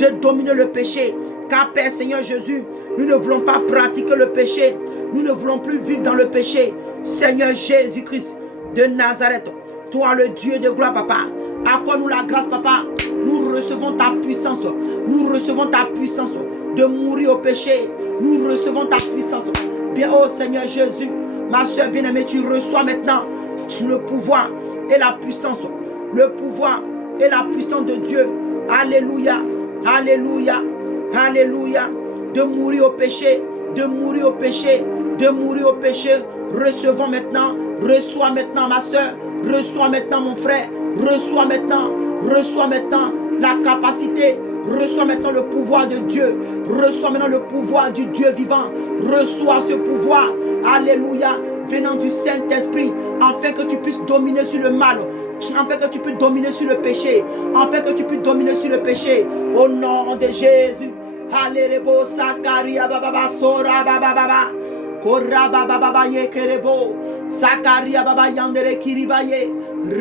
de dominer le péché. Car Père Seigneur Jésus, nous ne voulons pas pratiquer le péché. Nous ne voulons plus vivre dans le péché. Seigneur Jésus-Christ de Nazareth, toi le Dieu de gloire, Papa, accorde-nous la grâce, Papa. Nous recevons ta puissance. Nous recevons ta puissance de mourir au péché. Nous recevons ta puissance. Bien, oh Seigneur Jésus, ma soeur bien-aimée, tu reçois maintenant le pouvoir et la puissance. Le pouvoir et la puissance de Dieu. Alléluia, alléluia, alléluia. De mourir au péché, de mourir au péché, de mourir au péché. Recevons maintenant, reçois maintenant ma soeur, reçois maintenant mon frère, reçois maintenant la capacité, reçois maintenant le pouvoir de Dieu, reçois maintenant le pouvoir du Dieu vivant, reçois ce pouvoir, alléluia, venant du Saint-Esprit, afin que tu puisses dominer sur le mal, afin que tu puisses dominer sur le péché, afin que tu puisses dominer sur le péché, au nom de Jésus. Alléluia, Sakaria baba sora baba baba, Kora baba baba ye kerebo, Sakaria baba yandere kiribaye,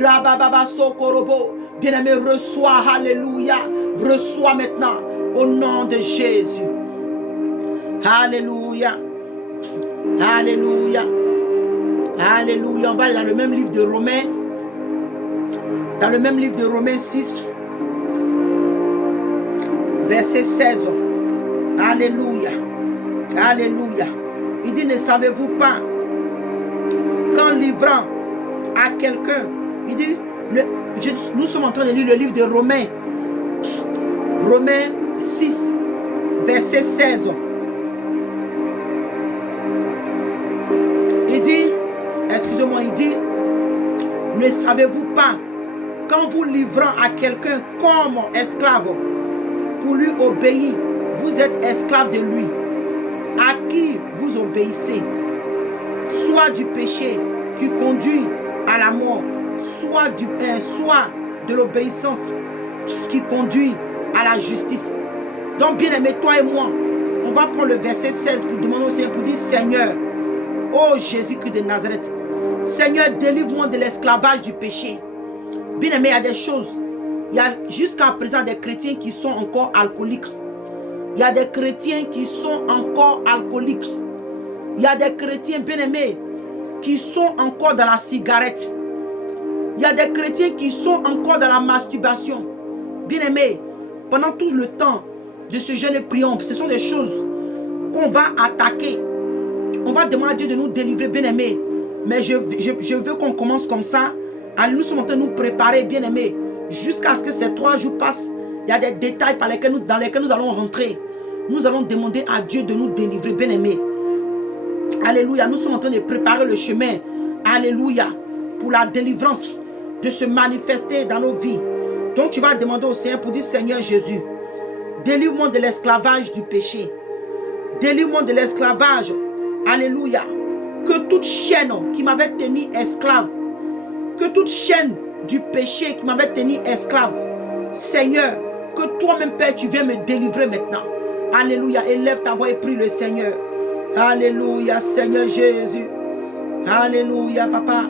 Raba baba sokorobo. Bien-aimé, reçois, alléluia, reçois maintenant, au nom de Jésus. Alléluia, alléluia, alléluia. On va aller dans le même livre de Romains, dans le même livre de Romains 6, verset 16. Alléluia, alléluia. Il dit, ne savez-vous pas qu'en livrant à quelqu'un, il dit, nous sommes en train de lire le livre de Romains, Romains 6, verset 16. Il dit, excusez-moi, il dit, ne savez-vous pas qu'en vous livrant à quelqu'un comme esclave pour lui obéir, vous êtes esclave de lui, à qui vous obéissez, soit du péché qui conduit à la mort, soit de l'obéissance qui conduit à la justice. Donc bien aimé, toi et moi, on va prendre le verset 16 pour demander au Seigneur, pour dire, Seigneur, ô Jésus-Christ de Nazareth, Seigneur, délivre-moi de l'esclavage du péché. Bien aimé, il y a des choses, il y a jusqu'à présent des chrétiens qui sont encore alcooliques. Il y a des chrétiens qui sont encore alcooliques. Il y a des chrétiens bien aimés qui sont encore dans la cigarette. Il y a des chrétiens qui sont encore dans la masturbation. Bien aimés, pendant tout le temps de ce jeûne et prière, ce sont des choses qu'on va attaquer. On va demander à Dieu de nous délivrer, bien aimés. Mais je veux qu'on commence comme ça. Allez, nous sommes en train de nous préparer, bien aimés, jusqu'à ce que ces 3 jours passent. Il y a des détails dans lesquels nous allons rentrer. Nous allons demander à Dieu de nous délivrer, bien aimés. Alléluia, nous sommes en train de préparer le chemin. Alléluia, pour la délivrance de se manifester dans nos vies. Donc tu vas demander au Seigneur pour dire, Seigneur Jésus, délivre-moi de l'esclavage du péché. Délivre-moi de l'esclavage. Alléluia. Que toute chaîne qui m'avait tenu esclave, que toute chaîne du péché qui m'avait tenu esclave, Seigneur, que toi-même Père, tu viens me délivrer maintenant. Alléluia. Élève ta voix et prie le Seigneur. Alléluia, Seigneur Jésus. Alléluia, Papa.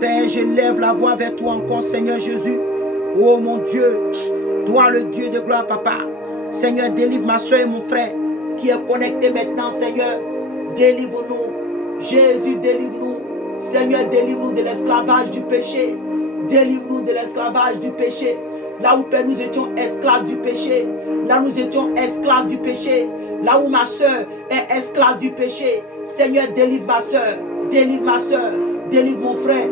Père, je lève la voix vers toi encore, Seigneur Jésus. Oh mon Dieu, toi le Dieu de gloire, Papa. Seigneur, délivre ma soeur et mon frère qui est connecté maintenant, Seigneur. Délivre-nous. Jésus, délivre-nous. Seigneur, délivre-nous de l'esclavage du péché. Délivre-nous de l'esclavage du péché. Là où, Père, nous étions esclaves du péché. Là où nous étions esclaves du péché. Là où ma soeur est esclave du péché. Seigneur, délivre ma soeur. Délivre ma soeur. Délivre mon frère.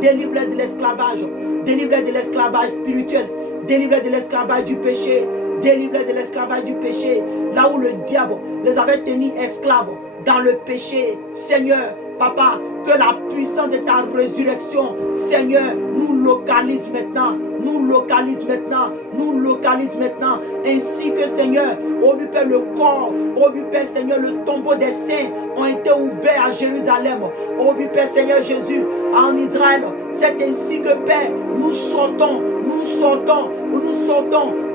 Délivre-les de l'esclavage. Délivre-les de l'esclavage spirituel. Délivre-les de l'esclavage du péché. Délivre-les de l'esclavage du péché. Là où le diable les avait tenus esclaves dans le péché. Seigneur, Papa, que la puissance de ta résurrection, Seigneur, nous localise maintenant. Nous localise maintenant. Nous localise maintenant. Ainsi que, Seigneur, oh oui, Père, le corps, oh oui, Père, Seigneur, le tombeau des saints ont été ouverts à Jérusalem. Oh oui, Père, Seigneur Jésus, en Israël. C'est ainsi que, Père, nous sortons,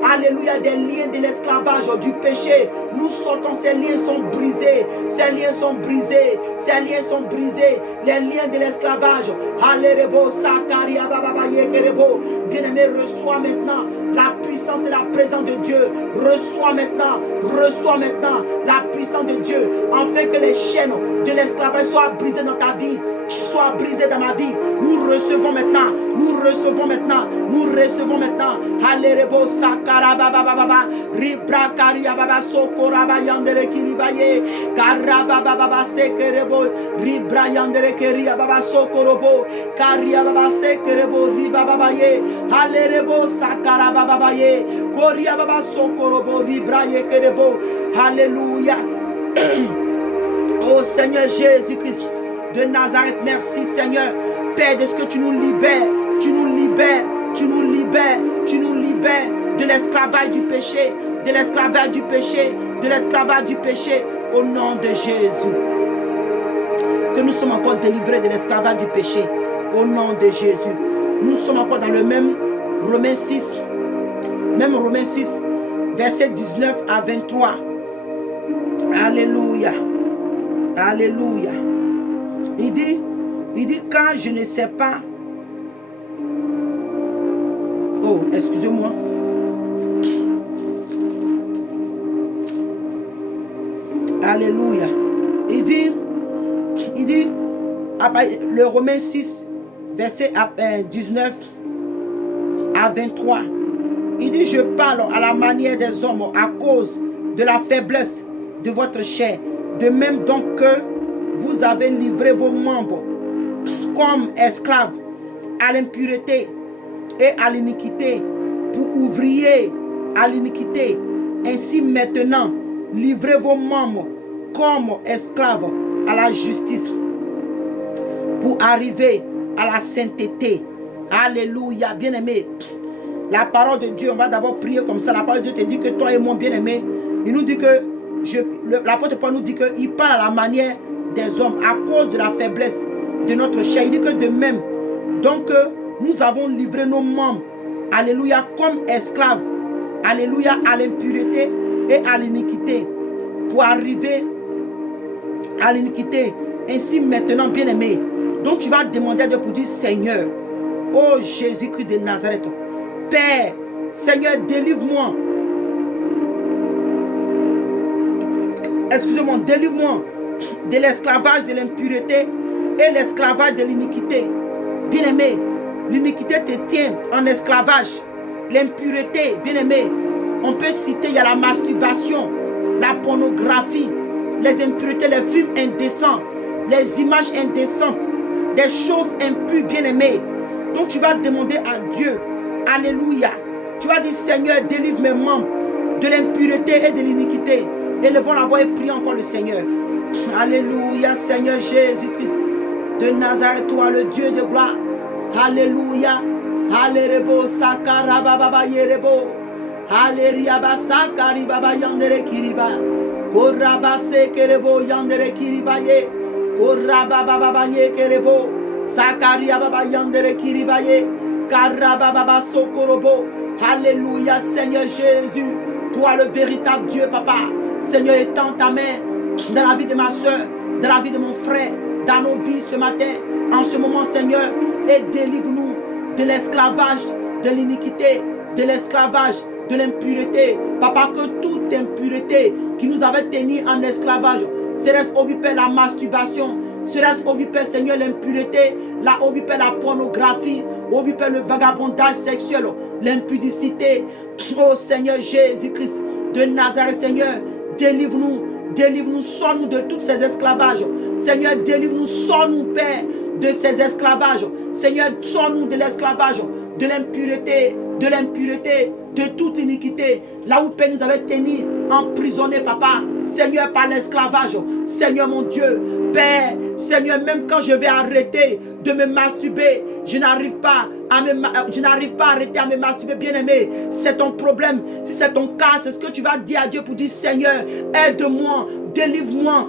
alléluia, des liens de l'esclavage, du péché. Nous sortons, ces liens sont brisés, ces liens sont brisés, ces liens sont brisés, les liens de l'esclavage. Alléluia, Sakaria Baba Yekerebo. Bien-aimé, reçois maintenant la puissance et la présence de Dieu. Reçois maintenant la puissance de Dieu, afin que les chaînes de l'esclavage soient brisées dans ta vie, soient brisées dans ma vie. Nous recevons maintenant. Halerebo sakara baba baba ribra karia baba sokora ba yandere kiribaye karaba baba sekerebo ribra yandere keria baba sokorobo karia baba sekerebo riba baba ye halerebo sakara baba ye koria baba sokorobo ribra ye kerebo. Alléluia. Oh Seigneur Jésus-Christ de Nazareth, merci Seigneur, Père, de ce que tu nous libères de l'esclavage du péché, au nom de Jésus. Que nous sommes encore délivrés de l'esclavage du péché, au nom de Jésus. Nous sommes encore dans le même Romains 6, verset 19 à 23. Alléluia. Il dit, quand je ne sais pas. Oh, excusez-moi. Alléluia. Il dit, le Romains 6, verset 19 à 23. Il dit, je parle à la manière des hommes à cause de la faiblesse de votre chair. De même donc que vous avez livré vos membres comme esclaves à l'impureté et à l'iniquité pour ouvriers à l'iniquité. Ainsi maintenant, livrez vos membres comme esclaves à la justice pour arriver à la sainteté. Alléluia, bien-aimé. La parole de Dieu, on va d'abord prier comme ça. La parole de Dieu te dit que toi et moi, bien-aimé, il nous dit que l'apôtre Paul nous dit qu'il parle à la manière des hommes à cause de la faiblesse de notre chair. Il dit que de même, donc nous avons livré nos membres, alléluia, comme esclaves, alléluia, à l'impureté et à l'iniquité, pour arriver à l'iniquité. Ainsi maintenant, bien-aimé, donc tu vas demander à Dieu pour dire, Seigneur, ô Jésus-Christ de Nazareth, Père, Seigneur, délivre-moi. Excusez-moi, délivre-moi de l'esclavage de l'impureté et l'esclavage de l'iniquité. Bien-aimé, l'iniquité te tient en esclavage. L'impureté, bien-aimé, on peut citer, il y a la masturbation, la pornographie, les impuretés, les films indécents, les images indécentes, des choses impures, bien-aimé. Donc tu vas demander à Dieu, alléluia, tu vas dire, Seigneur, délivre mes membres de l'impureté et de l'iniquité. Élevons la voix et prions encore le Seigneur. Alléluia, Seigneur Jésus-Christ de Nazareth, toi le Dieu de gloire. Alléluia. Alléluia, sakara baba yerebo. Alléluia, sakari baba yandere kiriba. Koraba sekerebo yandere kiriba ye. Koraba baba ye kerebo. Sakari baba yandere kiriba ye. Karaba baba sokorobo. Alléluia, Seigneur Jésus, toi le véritable Dieu, papa. Seigneur, étends ta main dans la vie de ma soeur, dans la vie de mon frère, dans nos vies ce matin, en ce moment, Seigneur, et délivre-nous de l'esclavage, de l'iniquité, de l'esclavage, de l'impureté. Papa, que toute impureté qui nous avait tenus en esclavage, serait-ce au Père la masturbation, serait-ce au Père, Seigneur, l'impureté, au Père la pornographie, au Père le vagabondage sexuel, l'impudicité. Oh Seigneur Jésus-Christ de Nazareth, Seigneur, délivre-nous, sors-nous de tous ces esclavages. Seigneur, délivre-nous, sors-nous, Père, de ces esclavages. Seigneur, sors-nous de l'esclavage, de l'impureté, de toute iniquité. Là où Père nous avait tenus emprisonnés, papa. Seigneur, par l'esclavage. Seigneur, mon Dieu, Père, Seigneur, même quand je vais arrêter de me masturber, je n'arrive pas à arrêter à me masturber, bien-aimé. C'est ton problème. Si c'est ton cas, c'est ce que tu vas dire à Dieu pour dire, Seigneur, aide-moi, délivre-moi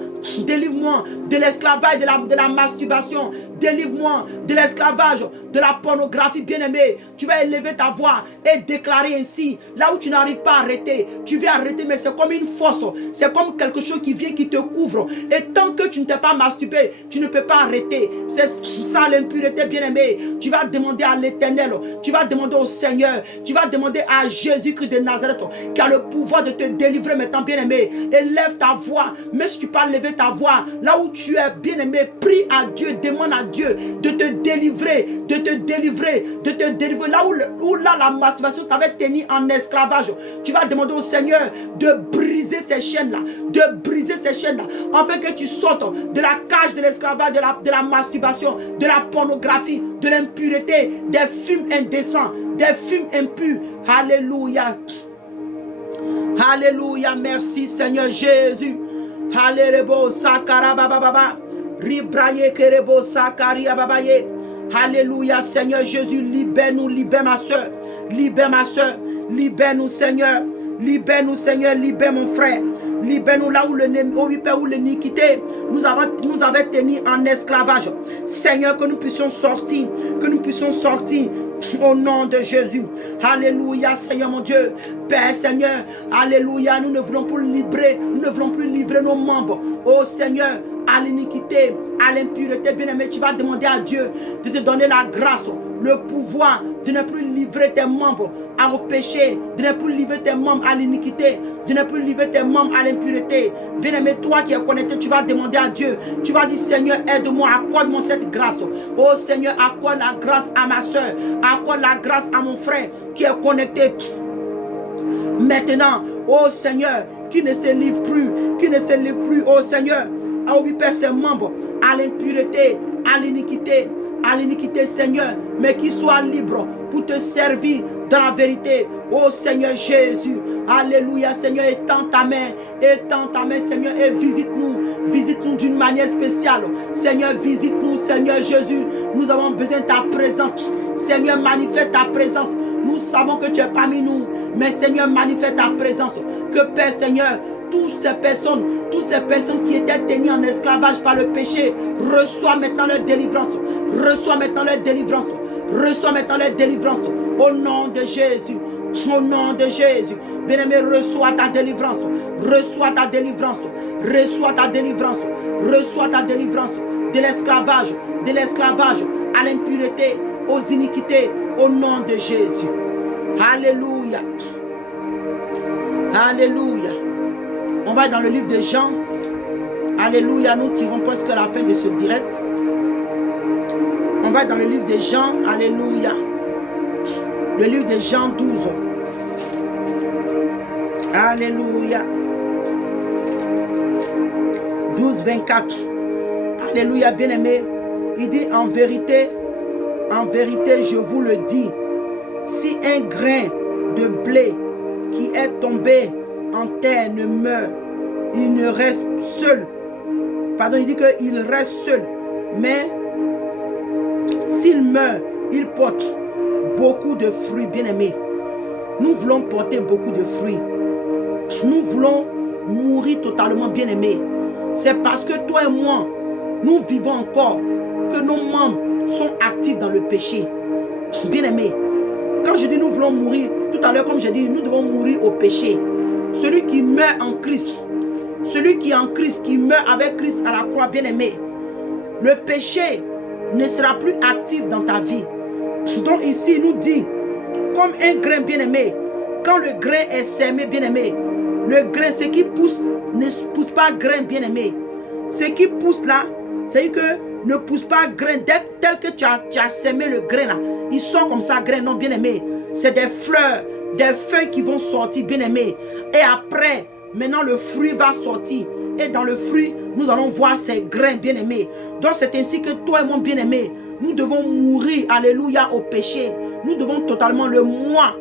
de l'esclavage, de la masturbation, Délivre-moi de l'esclavage, de la pornographie, bien-aimé. Tu vas élever ta voix et déclarer ainsi. Là où tu n'arrives pas à arrêter, tu vas arrêter, mais c'est comme une force. C'est comme quelque chose qui vient, qui te couvre. Et tant que tu ne t'es pas masturbé, tu ne peux pas arrêter. C'est ça l'impureté, bien-aimé. Tu vas demander à l'Éternel, tu vas demander au Seigneur, tu vas demander à Jésus-Christ de Nazareth, qui a le pouvoir de te délivrer maintenant, bien-aimé. Élève ta voix, mais si tu peux lever ta voix, là où tu es, bien-aimé, prie à Dieu, demande à Dieu de te délivrer, de te délivrer, de te délivrer. Là où là, la masturbation t'avait tenu en esclavage, tu vas demander au Seigneur de briser ces chaînes-là, de briser ces chaînes-là, afin que tu sortes de la cage de l'esclavage, de la masturbation, de la pornographie, de l'impureté, des films indécents, des films impurs. Alléluia. Alléluia. Merci Seigneur Jésus. Alléluia. Sakarabababa. Ribraye kerebo sakaria babaye. Alléluia Seigneur Jésus. Libère-nous, libère ma soeur. Libère ma soeur. Libère-nous Seigneur. Libère-nous Seigneur. Libère mon frère. Libère-nous là où l'iniquité nous avait tenu en esclavage. Seigneur, que nous puissions sortir. Que nous puissions sortir. Au nom de Jésus. Alléluia, Seigneur mon Dieu. Père Seigneur, alléluia. Nous ne voulons plus livrer, nous ne voulons plus livrer nos membres. Oh Seigneur, à l'iniquité, à l'impureté, bien-aimé, tu vas demander à Dieu de te donner la grâce, le pouvoir de ne plus livrer tes membres au péché, de ne plus livrer tes membres à l'iniquité, de ne plus livrer tes membres à l'impureté. Bien-aimé, toi qui es connecté, tu vas demander à Dieu. Tu vas dire, Seigneur, aide-moi, accorde-moi cette grâce. Oh Seigneur, accorde la grâce à ma soeur, accorde la grâce à mon frère qui est connecté. Maintenant, oh Seigneur, qui ne se livre plus, oh Seigneur, à obéir ses membres à l'impureté, à l'iniquité, Seigneur, mais qui soit libre pour te servir dans la vérité. Oh Seigneur Jésus, alléluia Seigneur, étends ta main Seigneur, et visite-nous d'une manière spéciale. Seigneur, visite-nous Seigneur Jésus, nous avons besoin de ta présence. Seigneur, manifeste ta présence. Nous savons que tu es parmi nous, mais Seigneur, manifeste ta présence. Que Père Seigneur, toutes ces personnes qui étaient tenues en esclavage par le péché, reçoivent maintenant leur délivrance. Reçois maintenant leur délivrance. Reçois maintenant leur délivrance. Au nom de Jésus. Au nom de Jésus. Bien-aimé, reçois ta délivrance. Reçois ta délivrance. Reçois ta délivrance. Reçois ta délivrance de l'esclavage à l'impureté, aux iniquités, au nom de Jésus. Alléluia. Alléluia. On va dans le livre de Jean. Alléluia. Nous tirons presque à la fin de ce direct. On va dans le livre de Jean. Alléluia. Le livre de Jean 12. Alléluia. 12, 24. Alléluia, bien-aimé. Il dit en vérité, je vous le dis, si un grain de blé qui est tombé en terre ne meurt, il ne reste seul. Pardon, il dit qu'il reste seul. Mais s'il meurt, il porte beaucoup de fruits, bien-aimés. Nous voulons porter beaucoup de fruits. Nous voulons mourir totalement, bien-aimés. C'est parce que toi et moi, nous vivons encore, que nos membres sont actifs dans le péché. Bien-aimés, quand je dis nous voulons mourir, tout à l'heure, comme j'ai dit, nous devons mourir au péché. Celui qui meurt en Christ, celui qui est en Christ, qui meurt avec Christ à la croix, bien-aimé, le péché ne sera plus actif dans ta vie. Donc ici, il nous dit, comme un grain, bien-aimé, quand le grain est semé, bien-aimé, le grain, ce qui pousse, ne pousse pas grain, bien-aimé. Ce qui pousse là, c'est que ne pousse pas grain, tel que tu as semé le grain là. Il sort comme ça, grain, non, bien-aimé. C'est des fleurs, des feuilles qui vont sortir, bien-aimé. Et après, maintenant le fruit va sortir. Et dans le fruit, nous allons voir ces grains, bien-aimés. Donc c'est ainsi que toi et moi, bien-aimé, nous devons mourir, alléluia, au péché. Nous devons totalement le moi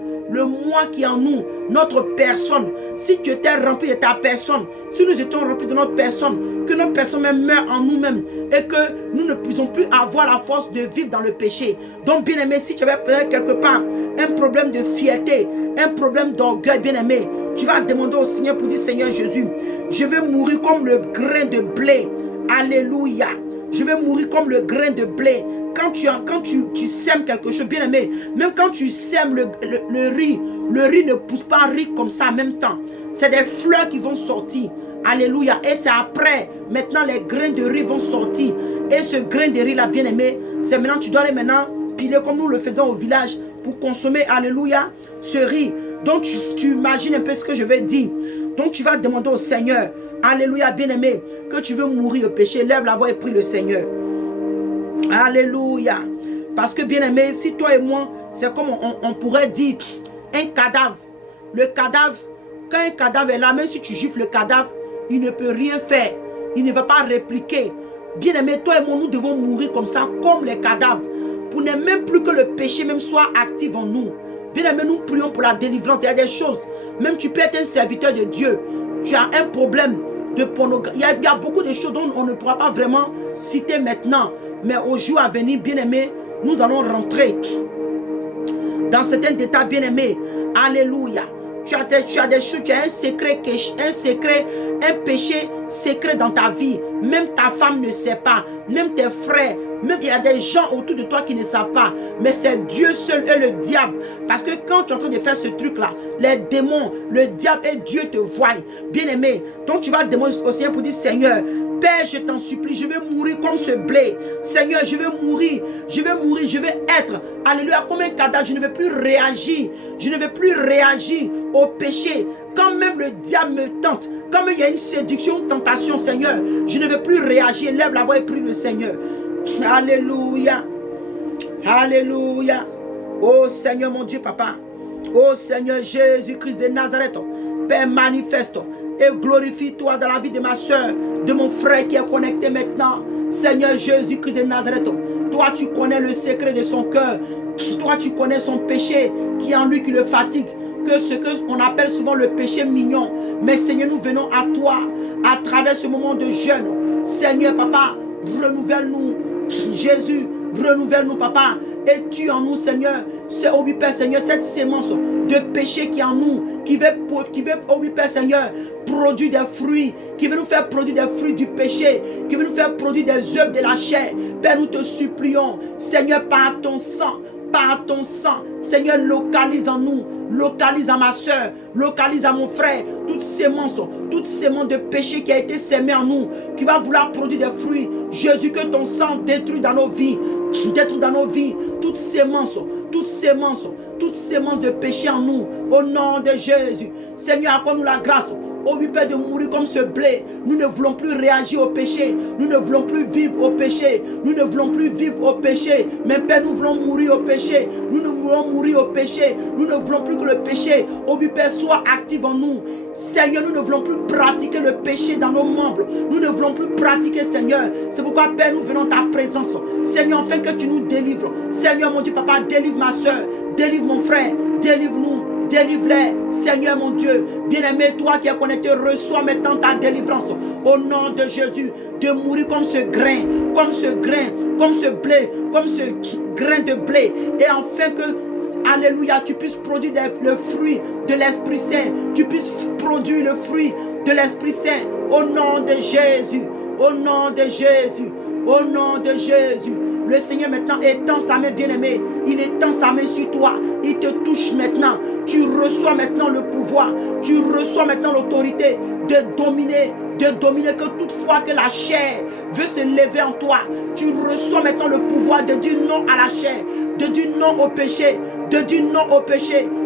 qui est en nous, notre personne. Si tu étais rempli de ta personne, si nous étions remplis de notre personne, que notre personne même meurt en nous-mêmes et que nous ne puissions plus avoir la force de vivre dans le péché. Donc, bien-aimé, si tu avais quelque part un problème de fierté, un problème d'orgueil, bien-aimé, tu vas demander au Seigneur pour dire, Seigneur Jésus, je veux mourir comme le grain de blé. Alléluia. Je vais mourir comme le grain de blé. Quand tu sèmes quelque chose, bien aimé, même quand tu sèmes le riz ne pousse pas riz comme ça en même temps. C'est des fleurs qui vont sortir. Alléluia. Et c'est après, maintenant les grains de riz vont sortir. Et ce grain de riz là, bien aimé, c'est maintenant, tu dois aller maintenant piler comme nous le faisons au village pour consommer, alléluia, ce riz. Donc tu imagines un peu ce que je vais dire. Donc tu vas demander au Seigneur, alléluia, bien aimé, que tu veux mourir au péché. Lève la voix et prie le Seigneur. Alléluia. Parce que bien aimé, si toi et moi, c'est comme on pourrait dire un cadavre. Le cadavre, quand un cadavre est là, même si tu gifles le cadavre, il ne peut rien faire. Il ne va pas répliquer. Bien aimé, toi et moi, nous devons mourir comme ça, comme les cadavres. Pour ne même plus que le péché même soit actif en nous. Bien aimé, nous prions pour la délivrance. Il y a des choses. Même tu peux être un serviteur de Dieu. Tu as un problème de pornographie. Il y a beaucoup de choses dont on ne pourra pas vraiment citer maintenant. Mais au jour à venir, bien aimé, nous allons rentrer dans certains états, bien aimé. Alléluia. Tu as des choses, tu as un secret, un péché secret dans ta vie. Même ta femme ne sait pas. Même tes frères. Même il y a des gens autour de toi qui ne savent pas. Mais c'est Dieu seul et le diable. Parce que quand tu es en train de faire ce truc-là, les démons, le diable et Dieu te voient. Bien aimé. Donc tu vas demander au Seigneur pour dire, Seigneur, Père, je t'en supplie, je vais mourir comme ce blé. Seigneur, je vais mourir, je vais être, alléluia, comme un cadavre. Je ne vais plus réagir, je ne vais plus réagir au péché. Quand même le diable me tente, quand même il y a une séduction, une tentation, Seigneur, je ne vais plus réagir. Lève la voix et prie le Seigneur. Alléluia, alléluia. Oh Seigneur mon Dieu, Papa. Oh Seigneur Jésus-Christ de Nazareth, Père, manifeste et glorifie-toi dans la vie de ma soeur, de mon frère qui est connecté maintenant. Seigneur Jésus-Christ de Nazareth, toi tu connais le secret de son cœur. Toi tu connais son péché qui est en lui, qui le fatigue. Que ce qu'on appelle souvent le péché mignon. Mais Seigneur, nous venons à toi à travers ce moment de jeûne. Seigneur Papa, renouvelle-nous. Jésus, renouvelle-nous Papa. Et tu en nous Seigneur. C'est au Père Seigneur, cette sémence de péché qui est en nous, qui veut au Père Seigneur, produire des fruits, qui veut nous faire produire des fruits du péché, qui veut nous faire produire des œuvres de la chair. Père, nous te supplions, Seigneur, par ton sang, Seigneur, localise en nous, localise à ma soeur, localise à mon frère, toutes sémences de péché qui a été sémée en nous, qui va vouloir produire des fruits. Jésus, que ton sang détruit dans nos vies, toutes sémences de péché en nous, au nom de Jésus. Seigneur, accorde-nous la grâce, oh oui Père, de mourir comme ce blé. Nous ne voulons plus réagir au péché, nous ne voulons plus vivre au péché, mais Père, nous voulons mourir au péché, nous ne voulons plus que le péché, oh oui Père, soit actif en nous. Seigneur, nous ne voulons plus pratiquer le péché dans nos membres, nous ne voulons plus pratiquer, Seigneur. C'est pourquoi Père, nous venons à ta présence, Seigneur, afin que tu nous délivres. Seigneur mon Dieu, Papa, délivre ma soeur, délivre mon frère, délivre-nous, délivre-les, Seigneur mon Dieu. Bien-aimé, toi qui es connecté, reçois maintenant ta délivrance au nom de Jésus. De mourir comme ce grain, comme ce blé, comme ce grain de blé. Et afin que, alléluia, tu puisses produire le fruit de l'Esprit Saint. Tu puisses produire le fruit de l'Esprit Saint au nom de Jésus. Au nom de Jésus. Au nom de Jésus. Le Seigneur maintenant étend sa main, bien-aimé. Il étend sa main sur toi. Il te touche maintenant. Tu reçois maintenant le pouvoir. Tu reçois maintenant l'autorité de dominer, que toutefois que la chair veut se lever en toi, tu reçois maintenant le pouvoir de dire non à la chair, de dire non au péché,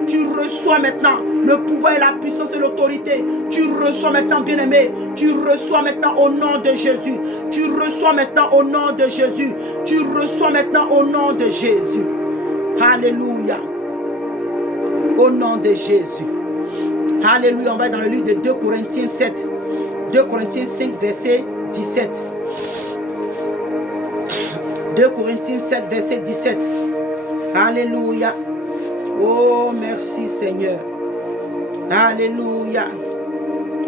Tu reçois maintenant le pouvoir et la puissance et l'autorité. Tu reçois maintenant, bien-aimé. Tu reçois maintenant au nom de Jésus. Tu reçois maintenant au nom de Jésus. Tu reçois maintenant au nom de Jésus. Alléluia. Au nom de Jésus. Alléluia. On va dans le livre de 2 Corinthiens 7. 2 Corinthiens 5, verset 17. 2 Corinthiens 7, verset 17. Alléluia. Oh, merci Seigneur. Alléluia.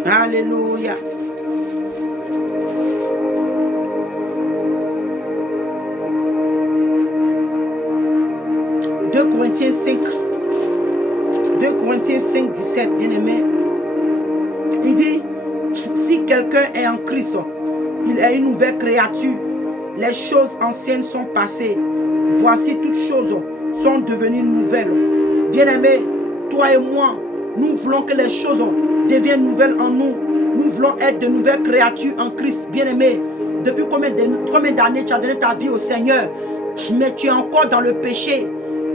Alléluia. Corinthiens 5. 2 Corinthiens 5, 17, bien-aimé. Il dit, si quelqu'un est en Christ, il est une nouvelle créature. les choses anciennes sont passées. Voici toutes choses sont devenues nouvelles. Bien-aimés, toi et moi, nous voulons que les choses deviennent nouvelles en nous. Nous voulons être de nouvelles créatures en Christ. Bien-aimés, depuis combien d'années tu as donné ta vie au Seigneur, mais tu es encore dans le péché.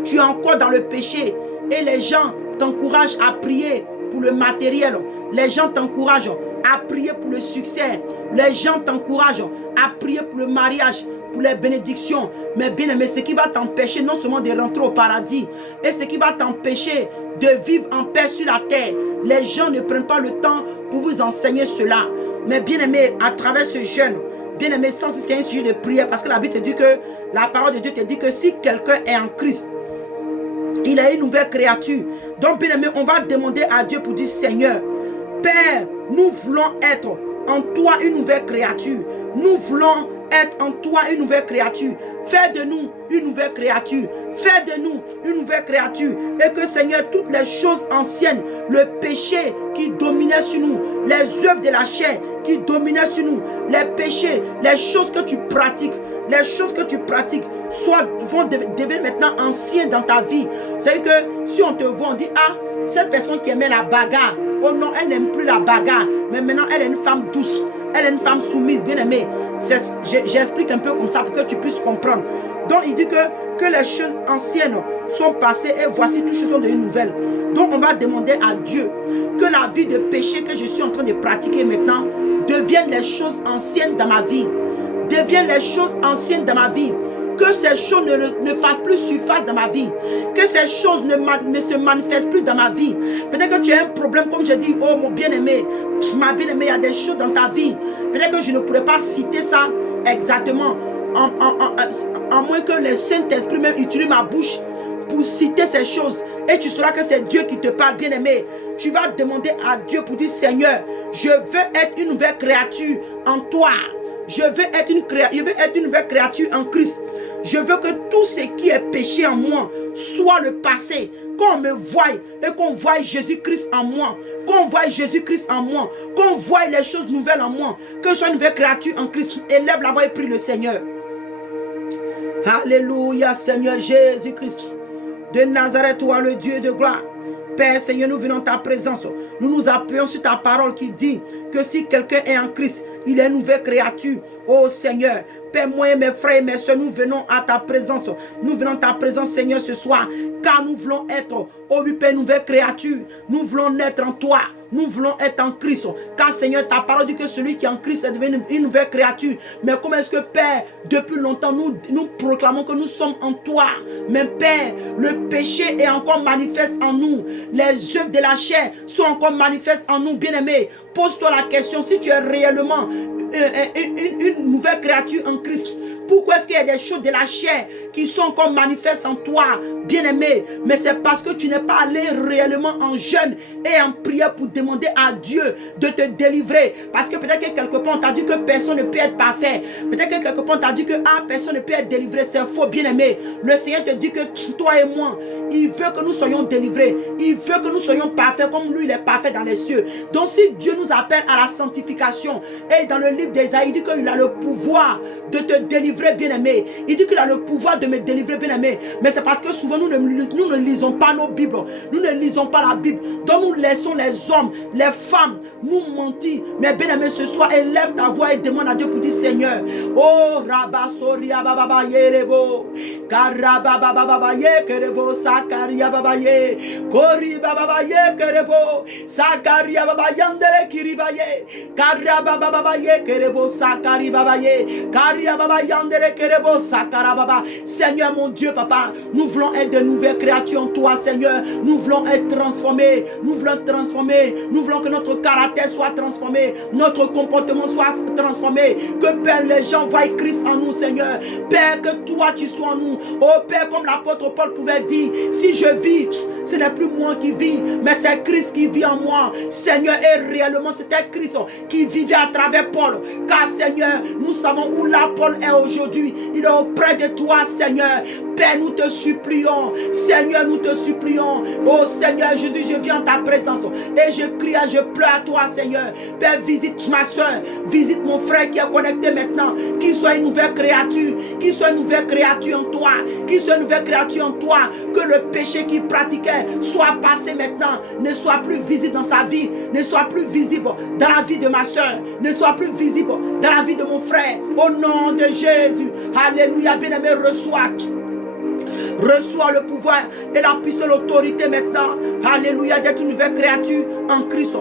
Tu es encore dans le péché. Et les gens t'encouragent à prier pour le matériel. Les gens t'encouragent à prier pour le succès. Les gens t'encouragent à prier pour le mariage, pour les bénédictions. Mais bien aimé, ce qui va t'empêcher non seulement de rentrer au paradis, et ce qui va t'empêcher de vivre en paix sur la terre. Les gens ne prennent pas le temps pour vous enseigner cela. Mais bien aimé, à travers ce jeûne, bien aimé, sans si c'est un sujet de prière, parce que la Bible te dit que, la parole de Dieu te dit que si quelqu'un est en Christ, il a une nouvelle créature. Donc bien aimé, on va demander à Dieu pour dire, Seigneur, Père, nous voulons être en toi une nouvelle créature. Nous voulons être en toi une nouvelle créature. Fais de nous une nouvelle créature. Fais de nous une nouvelle créature. Et que Seigneur, toutes les choses anciennes, le péché qui dominait sur nous, les œuvres de la chair qui dominaient sur nous, les péchés, les choses que tu pratiques, vont devenir maintenant anciens dans ta vie. C'est que si on te voit, on dit, ah, cette personne qui aimait la bagarre, oh non, elle n'aime plus la bagarre, mais maintenant elle est une femme douce, elle est une femme soumise, bien aimée. J'explique un peu comme ça pour que tu puisses comprendre. Donc il dit que les choses anciennes sont passées et voici toutes choses sont devenues nouvelles. Donc on va demander à Dieu que la vie de péché que je suis en train de pratiquer maintenant devienne les choses anciennes dans ma vie. Deviennent les choses anciennes dans ma vie. Que ces choses ne fassent plus surface dans ma vie. Que ces choses ne se manifestent plus dans ma vie. Peut-être que tu as un problème, comme je dis, oh mon bien-aimé, ma bien-aimée, il y a des choses dans ta vie. Peut-être que je ne pourrais pas citer ça exactement, en moins que le Saint-Esprit même utilise ma bouche pour citer ces choses. Et tu sauras que c'est Dieu qui te parle, bien-aimé. Tu vas demander à Dieu pour dire, Seigneur, je veux être une nouvelle créature en toi. Je veux être une nouvelle créature en Christ. Je veux que tout ce qui est péché en moi soit le passé. Qu'on me voie et qu'on voie Jésus-Christ en moi. Qu'on voie Jésus-Christ en moi. Qu'on voie les choses nouvelles en moi. Que je sois une nouvelle créature en Christ. Élève la voix et prie le Seigneur. Alléluia, Seigneur Jésus-Christ. De Nazareth, toi le Dieu de gloire. Père, Seigneur, nous venons en ta présence. Nous nous appuyons sur ta parole qui dit que si quelqu'un est en Christ, il est une nouvelle créature. Oh Seigneur, Père, moi et mes frères et mes soeurs, nous venons à ta présence. Nous venons à ta présence, Seigneur, ce soir. Car nous voulons être, oh oui, Père, nouvelle créature. Nous voulons naître en toi. Nous voulons être en Christ. Car Seigneur, ta parole dit que celui qui est en Christ est devenu une nouvelle créature. Mais comment est-ce que, Père, depuis longtemps, nous proclamons que nous sommes en toi. Mais Père, le péché est encore manifeste en nous. Les œuvres de la chair sont encore manifestes en nous, bien-aimés. Pose-toi la question, si tu es réellement une nouvelle créature en Christ, pourquoi est-ce qu'il y a des choses de la chair qui sont encore manifestes en toi, bien-aimé? Mais c'est parce que tu n'es pas allé réellement en jeûne et en prière pour demander à Dieu de te délivrer. Parce que peut-être que quelque part on t'a dit que personne ne peut être parfait. Peut-être que quelque part on t'a dit que personne ne peut être délivré. C'est faux, bien-aimé. Le Seigneur te dit que toi et moi, il veut que nous soyons délivrés. Il veut que nous soyons parfaits comme lui, il est parfait dans les cieux. Donc si Dieu nous appelle à la sanctification, et dans le livre d'Ésaïe, il dit qu'il a le pouvoir de te délivrer, bien-aimé. Il dit qu'il a le pouvoir de me délivrer, bien-aimé. Mais c'est parce que souvent nous ne lisons pas nos Bibles. Nous ne lisons pas la Bible. Donc nous laissons les hommes, les femmes nous mentir. Mais bien-aimé, ce soir, élève ta voix et demande à Dieu pour dire, Seigneur, oh Rabasoria Baba Yerebo, Karababa Baba Yekerebo, Sakaria Baba Ye, Kori Baba Yekerebo, Sakaria Baba Yandere Kiribaye, Karababa Baba Yekerebo, Sakari Baba Ye, Karia Baba Yandere Kerebo, Sakara Baba. Seigneur mon Dieu, papa, nous voulons être de nouvelles créatures en toi, Seigneur. Nous voulons être transformés. Nous voulons être transformés. Nous voulons que notre caractère soit transformé, notre comportement soit transformé, que Père, les gens voient Christ en nous, Seigneur. Père, que toi tu sois en nous. Oh Père, comme l'apôtre Paul pouvait dire, si je vis Ce n'est plus moi qui vis, mais c'est Christ qui vit en moi. Seigneur, et réellement c'était Christ qui vivait à travers Paul. Car Seigneur, nous savons où là Paul est aujourd'hui. Il est auprès de toi, Seigneur. Père, nous te supplions. Seigneur, nous te supplions. Oh Seigneur Jésus, je viens en ta présence et je crie, je pleure à toi, Seigneur. Père, visite ma soeur, visite mon frère qui est connecté maintenant. Qu'il soit une nouvelle créature, qu'il soit une nouvelle créature en toi, qu'il soit une nouvelle créature en toi. Que le péché qu'il pratiquait soit passé maintenant, ne soit plus visible dans sa vie, ne soit plus visible dans la vie de ma soeur, ne soit plus visible dans la vie de mon frère. Au nom de Jésus, alléluia, bien-aimé, reçois le pouvoir et la puissance, l'autorité maintenant. Alléluia, d'être une nouvelle créature en Christ.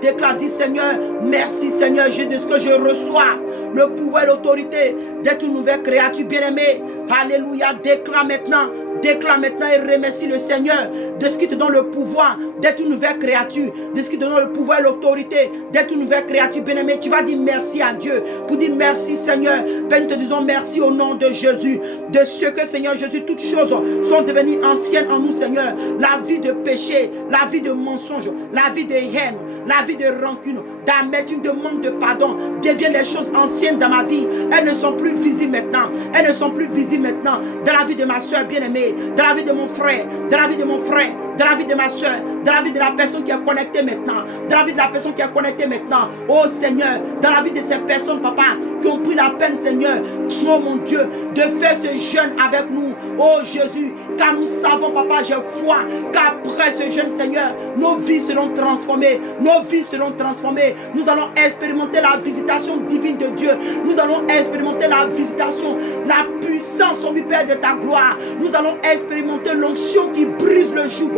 Déclare, dit Seigneur, merci Seieur, de ce que je reçois. Le pouvoir et l'autorité d'être une nouvelle créature bien-aimée. Alléluia, déclare maintenant et remercie le Seigneur de ce qui te donne le pouvoir d'être une nouvelle créature, de ce qui te donne le pouvoir et l'autorité d'être une nouvelle créature bien-aimée. Tu vas dire merci à Dieu pour dire merci Seigneur. Père, nous te disons merci au nom de Jésus, de ce que Seigneur Jésus, toutes choses sont devenues anciennes en nous Seigneur. La vie de péché, la vie de mensonge, la vie de haine, la vie de rancune, d'amertume, de manque de pardon deviennent des choses anciennes dans ma vie. Elles ne sont plus visibles maintenant. Elles ne sont plus visibles maintenant dans la vie de ma soeur bien-aimée, dans la vie de mon frère, dans la vie de mon frère, dans la vie de ma soeur, dans la vie de la personne qui est connectée maintenant, dans la vie de la personne qui est connectée maintenant. Oh Seigneur, dans la vie de ces personnes, papa, qui ont pris la peine, Seigneur, oh mon Dieu, de faire ce jeûne avec nous. Oh Jésus, car nous savons, papa, j'ai foi qu'après ce jeûne, Seigneur, nos vies seront transformées. Nos vies seront transformées. Nous allons expérimenter la visitation divine de Dieu. Nous allons expérimenter la visitation, la puissance, oh Père, de ta gloire. Nous allons expérimenter l'onction qui brise le joug.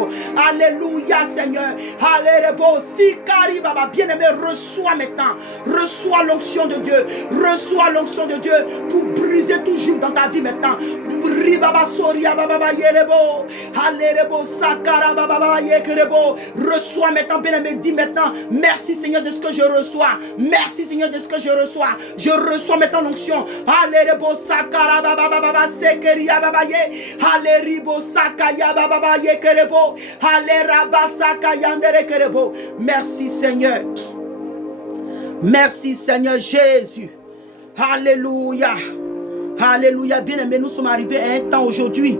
Alléluia, Seigneur. Alléluia. Si Baba, bien-aimé, reçois maintenant. Reçois l'onction de Dieu. Reçois l'onction de Dieu pour briser tout joug dans ta vie maintenant. Reçois maintenant, bien-aimé, dis maintenant, merci Seigneur de ce que je reçois. Merci Seigneur de ce que je reçois. Je reçois maintenant l'onction. Merci Seigneur. Merci Seigneur Jésus. Alléluia. Alléluia. Bien-aimé, nous sommes arrivés à un temps aujourd'hui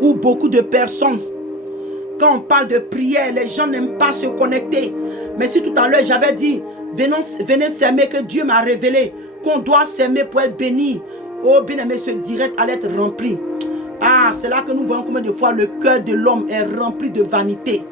où beaucoup de personnes, quand on parle de prière, les gens n'aiment pas se connecter. Mais si tout à l'heure j'avais dit, venez s'aimer, que Dieu m'a révélé qu'on doit s'aimer pour être béni. Oh bien-aimé, ce direct allait être rempli. Ah, c'est là que nous voyons combien de fois le cœur de l'homme est rempli de vanité.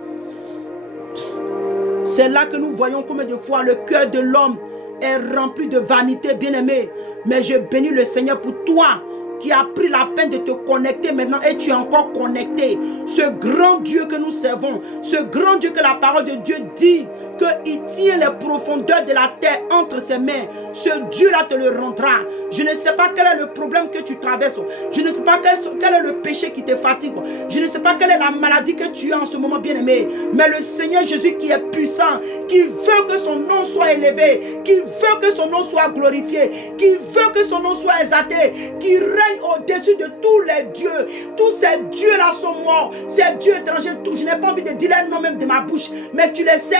C'est là que nous voyons combien de fois le cœur de l'homme est rempli de vanité, bien-aimé. Mais je bénis le Seigneur pour toi qui a pris la peine de te connecter maintenant et tu es encore connecté. Ce grand Dieu que nous servons, ce grand Dieu que la parole de Dieu dit qu'il tient les profondeurs de la terre entre ses mains. Ce Dieu-là te le rendra. Je ne sais pas quel est le problème que tu traverses. Je ne sais pas quel est le péché qui te fatigue. Je ne sais pas quelle est la maladie que tu as en ce moment, bien-aimé. Mais le Seigneur Jésus qui est puissant, qui veut que son nom soit élevé, qui veut que son nom soit glorifié, qui veut que son nom soit exalté, qui règne au-dessus de tous les dieux. Tous ces dieux-là sont morts. Ces dieux étrangers, je n'ai pas envie de dire le nom même de ma bouche, mais tu le sais.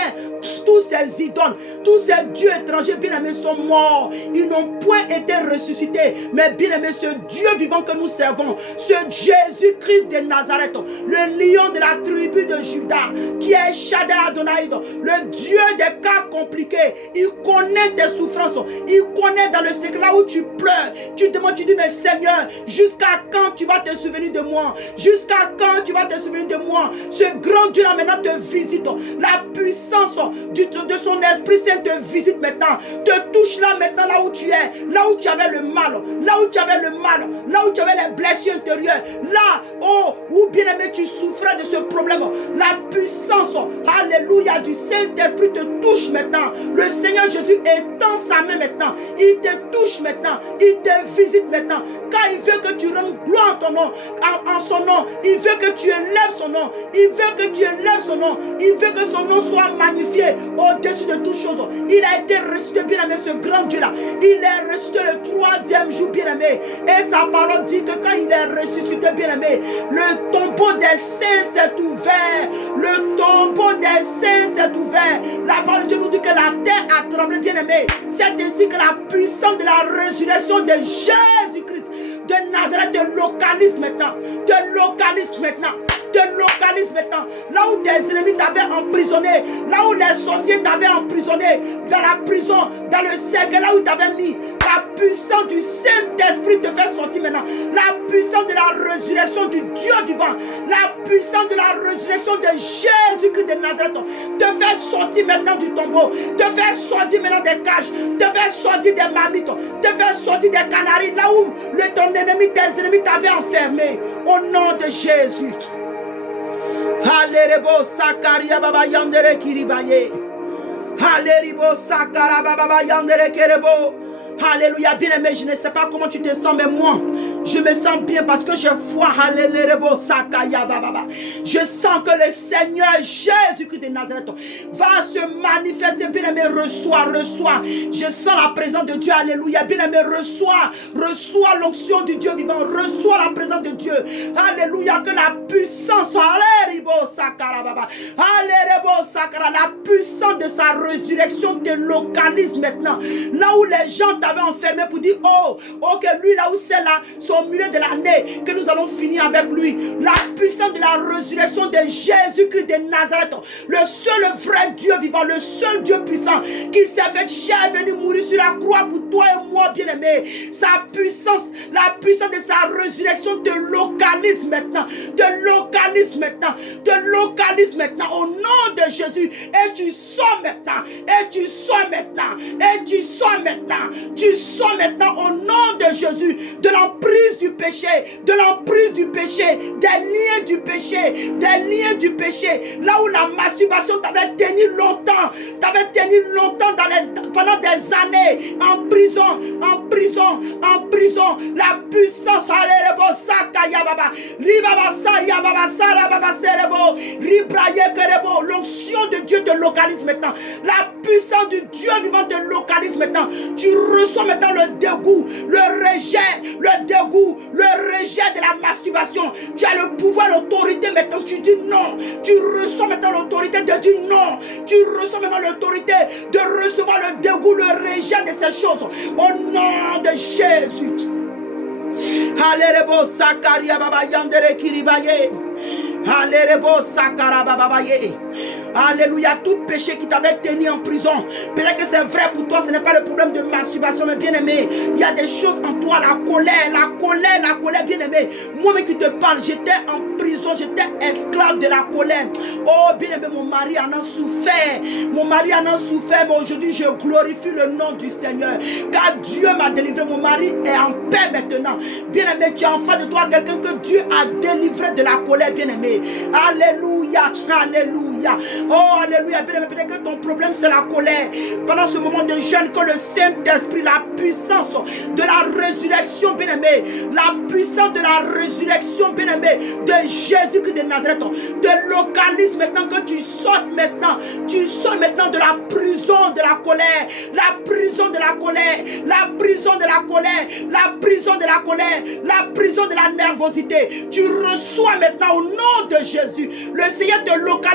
Tous ces idoles, tous ces dieux étrangers bien-aimés sont morts. Ils n'ont point été ressuscités. Mais bien-aimés, ce Dieu vivant que nous servons, ce Jésus-Christ de Nazareth, le lion de la tribu de Juda, qui est Shaddai Adonai, le Dieu des cas compliqués. Il connaît tes souffrances. Il connaît dans le secret là où tu pleures. Tu demandes, tu dis, mais Seigneur, jusqu'à quand tu vas te souvenir de moi? Jusqu'à quand tu vas te souvenir de moi? Ce grand Dieu là maintenant te visite. La puissance de son Esprit Saint te visite maintenant, te touche là maintenant, là où tu es, là où tu avais le mal, là où tu avais le mal, là où tu avais les blessures intérieures, là où bien aimé tu souffrais de ce problème. La puissance, alléluia, alléluia, du Saint-Esprit te touche maintenant. Le Seigneur Jésus étend sa main maintenant. Il te touche maintenant. Il te visite maintenant. Car il veut que tu rendes gloire en ton nom, en son nom. Il veut que tu élèves son nom. Il veut que tu élèves son nom. Il veut que son nom soit magnifié au-dessus de toutes choses. Il a été ressuscité, bien-aimé, ce grand Dieu-là. Il est ressuscité le 3e jour, bien-aimé. Et sa parole dit que quand il est ressuscité, bien-aimé, le tombeau des saints s'est ouvert. Le tombeau des saints s'est ouvert. La parole de Dieu nous dit que la terre a tremblé, bien-aimé. C'est ainsi que la puissance de la résurrection de Jésus-Christ de Nazareth te localise maintenant. Te localise maintenant. Te localise maintenant. Là où tes ennemis t'avaient emprisonné, là où les sorciers t'avaient emprisonné, dans la prison, dans le cercle, là où ils t'avaient mis, la puissance du Saint-Esprit te fait sortir maintenant. La puissance de la résurrection du Dieu vivant, la puissance de la résurrection de Jésus-Christ de Nazareth te fait sortir maintenant du tombeau, te fait sortir maintenant des cages, te fait sortir des marmites, te fait sortir des canaries, là où ton ennemi, tes ennemis t'avaient enfermé. Au nom de Jésus. Halerebo sakaria baba yandere kiribaye. Haleribo sakara baba yandere kerebo. Alléluia, bien-aimé, je ne sais pas comment tu te sens, mais moi, je me sens bien parce que j'ai foi. Alléluia, je sens que le Seigneur Jésus-Christ de Nazareth va se manifester. Bien-aimé, reçois. Je sens la présence de Dieu. Alléluia, bien-aimé, reçois l'onction du Dieu vivant. Reçois la présence de Dieu. Alléluia, que la puissance, la puissance de sa résurrection te localise maintenant. Là où les gens t'avaient enfermé pour dire que lui là où c'est là, c'est au milieu de l'année que nous allons finir avec lui. La puissance de la résurrection de Jésus-Christ de Nazareth, le seul vrai Dieu vivant, le seul Dieu puissant qui s'est fait chair venu mourir sur la croix pour toi et moi, bien-aimé. Sa puissance, la puissance de sa résurrection te localise maintenant, au nom de Jésus. Et tu sors maintenant, tu sors maintenant au nom de Jésus de l'emprise du péché, des liens du péché, là où la masturbation t'avait tenu longtemps, pendant des années, en prison, la puissance, l'onction de Dieu te localise maintenant, la puissance du Dieu vivant te localise maintenant. Tu reçois maintenant le dégoût, le rejet de la masturbation. Tu as le pouvoir, l'autorité maintenant. Tu dis non. Tu reçois maintenant l'autorité de dire non. Tu reçois maintenant l'autorité de recevoir le dégoût, le rejet de ces choses. Au nom de Jésus. Alléluia, Sakaria Baba Yandere Kiribaye. Alléluia, tout péché qui t'avait tenu en prison. Peut-être que c'est vrai pour toi, ce n'est pas le problème de masturbation, mais bien aimé, il y a des choses en toi, la colère, bien aimé. Moi-même qui te parle, j'étais en prison, j'étais esclave de la colère. Oh bien aimé, mon mari en a souffert, mais aujourd'hui je glorifie le nom du Seigneur, car Dieu m'a délivré. Mon mari est en paix maintenant. Bien aimé, tu as en face de toi quelqu'un que Dieu a délivré de la colère, bien aimé. Alléluia. Oh alléluia, bien aimé, peut-être que ton problème c'est la colère. Pendant ce moment de jeûne, que le Saint-Esprit, la puissance de la résurrection, bien aimé, la puissance de la résurrection, bien aimé, de Jésus-Christ de Nazareth, te localise maintenant, que tu sortes maintenant de la prison de la colère, la prison de la nervosité. Tu reçois maintenant au nom de Jésus. Le Seigneur te localise.